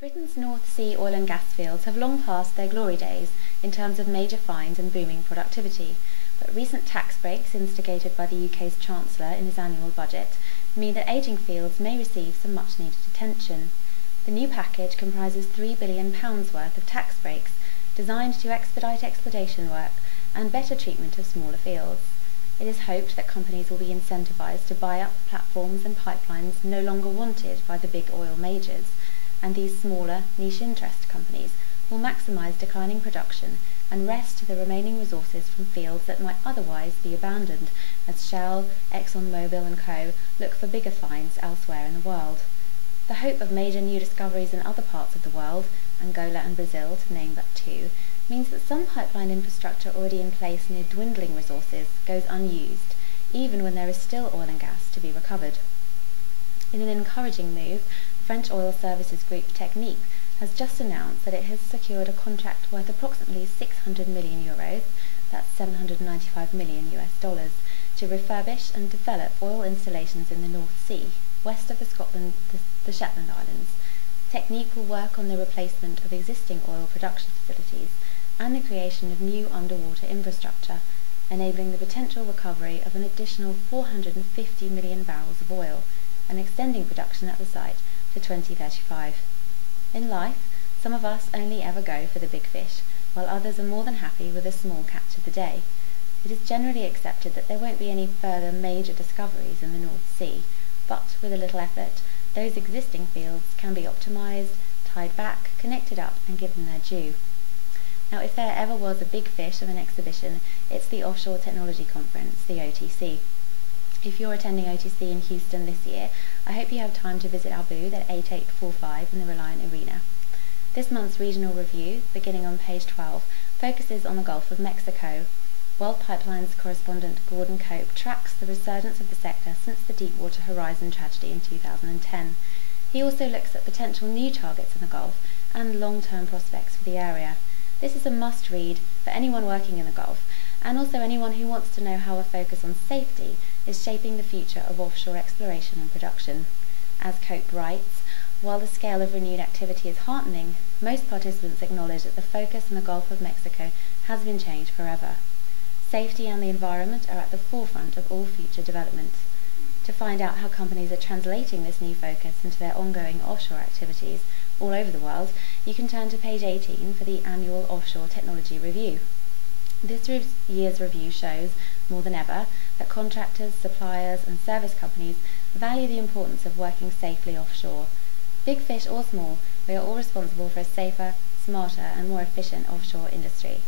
Britain's North Sea oil and gas fields have long passed their glory days in terms of major finds and booming productivity, but recent tax breaks instigated by the UK's Chancellor in his annual budget mean that ageing fields may receive some much-needed attention. The new package comprises £3 billion worth of tax breaks designed to expedite exploitation work and better treatment of smaller fields. It is hoped that companies will be incentivised to buy up platforms and pipelines no longer wanted by the big oil majors, and these smaller, niche interest companies will maximise declining production and wrest the remaining resources from fields that might otherwise be abandoned as Shell, ExxonMobil and Co. look for bigger finds elsewhere in the world. The hope of major new discoveries in other parts of the world, Angola and Brazil to name but two, means that some pipeline infrastructure already in place near dwindling resources goes unused, even when there is still oil and gas to be recovered. In an encouraging move, French oil services group Technip has just announced that it has secured a contract worth approximately €600 million, that's $795 million, to refurbish and develop oil installations in the North Sea, west of the Shetland Islands. Technip will work on the replacement of existing oil production facilities and the creation of new underwater infrastructure, enabling the potential recovery of an additional 450 million barrels of oil and extending production at the site to 2035. In life, some of us only ever go for the big fish, while others are more than happy with a small catch of the day. It is generally accepted that there won't be any further major discoveries in the North Sea, but with a little effort, those existing fields can be optimised, tied back, connected up and given their due. Now, if there ever was a big fish of an exhibition, it's the Offshore Technology Conference, the OTC. If you're attending OTC in Houston this year, I hope you have time to visit our booth at 8845 in the Reliant Arena. This month's regional review, beginning on page 12, focuses on the Gulf of Mexico. World Pipeline's correspondent Gordon Cope tracks the resurgence of the sector since the Deepwater Horizon tragedy in 2010. He also looks at potential new targets in the Gulf and long-term prospects for the area. This is a must-read for anyone working in the Gulf, and also anyone who wants to know how a focus on safety is shaping the future of offshore exploration and production. As Cope writes, while the scale of renewed activity is heartening, most participants acknowledge that the focus in the Gulf of Mexico has been changed forever. Safety and the environment are at the forefront of all future developments. To find out how companies are translating this new focus into their ongoing offshore activities all over the world, you can turn to page 18 for the annual Offshore Technology Review. This year's review shows, more than ever, that contractors, suppliers and service companies value the importance of working safely offshore. Big fish or small, we are all responsible for a safer, smarter and more efficient offshore industry.